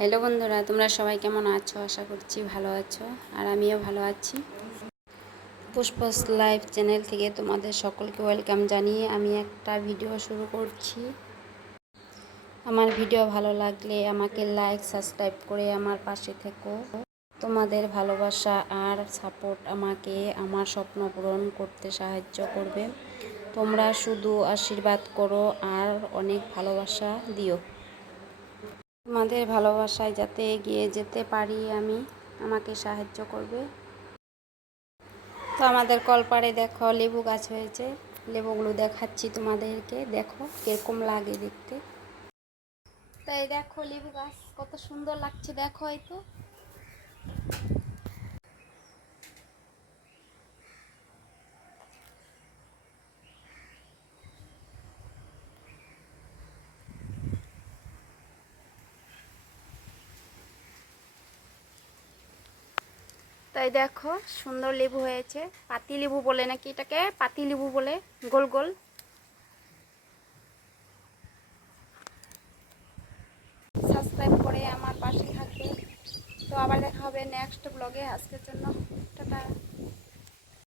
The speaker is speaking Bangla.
হ্যালো বন্ধুরা, তোমরা সবাই কেমন আছো? আশা করছি ভালো আছো, আর আমিও ভালো আছি। পুষ্পস লাইভ চ্যানেল থেকে তোমাদের সকলকে ওয়েলকাম জানিয়ে আমি একটা ভিডিও শুরু করছি। আমার ভিডিও ভালো লাগলে আমাকে লাইক সাবস্ক্রাইব করে আমার পাশে থেকো। তোমাদের ভালোবাসা আর সাপোর্ট আমাকে আমার স্বপ্ন পূরণ করতে সাহায্য করবে। তোমরা শুধু আশীর্বাদ করো আর অনেক ভালোবাসা দিও। তোমাদের ভালোবাসায় যাতে এগিয়ে যেতে পারি আমি, আমাকে সাহায্য করবে। তো আমাদের কলপাড়ে দেখো লেবু গাছ হয়েছে, লেবুগুলো দেখাচ্ছি তোমাদেরকে, দেখো কিরকম লাগে দেখতে। তাই দেখো লেবু গাছ কত সুন্দর লাগছে, দেখো এই তো। তাই দেখো সুন্দর লেবু হয়েছে, পাতি লেবু বলে নাকি এটাকে, পাতি লেবু বলে, গোল গোল। সাবস্ক্রাইব করে আমার পাশে থাকবে। তো আবার দেখা হবে নেক্সট ব্লগে। আজকের জন্য টাটা।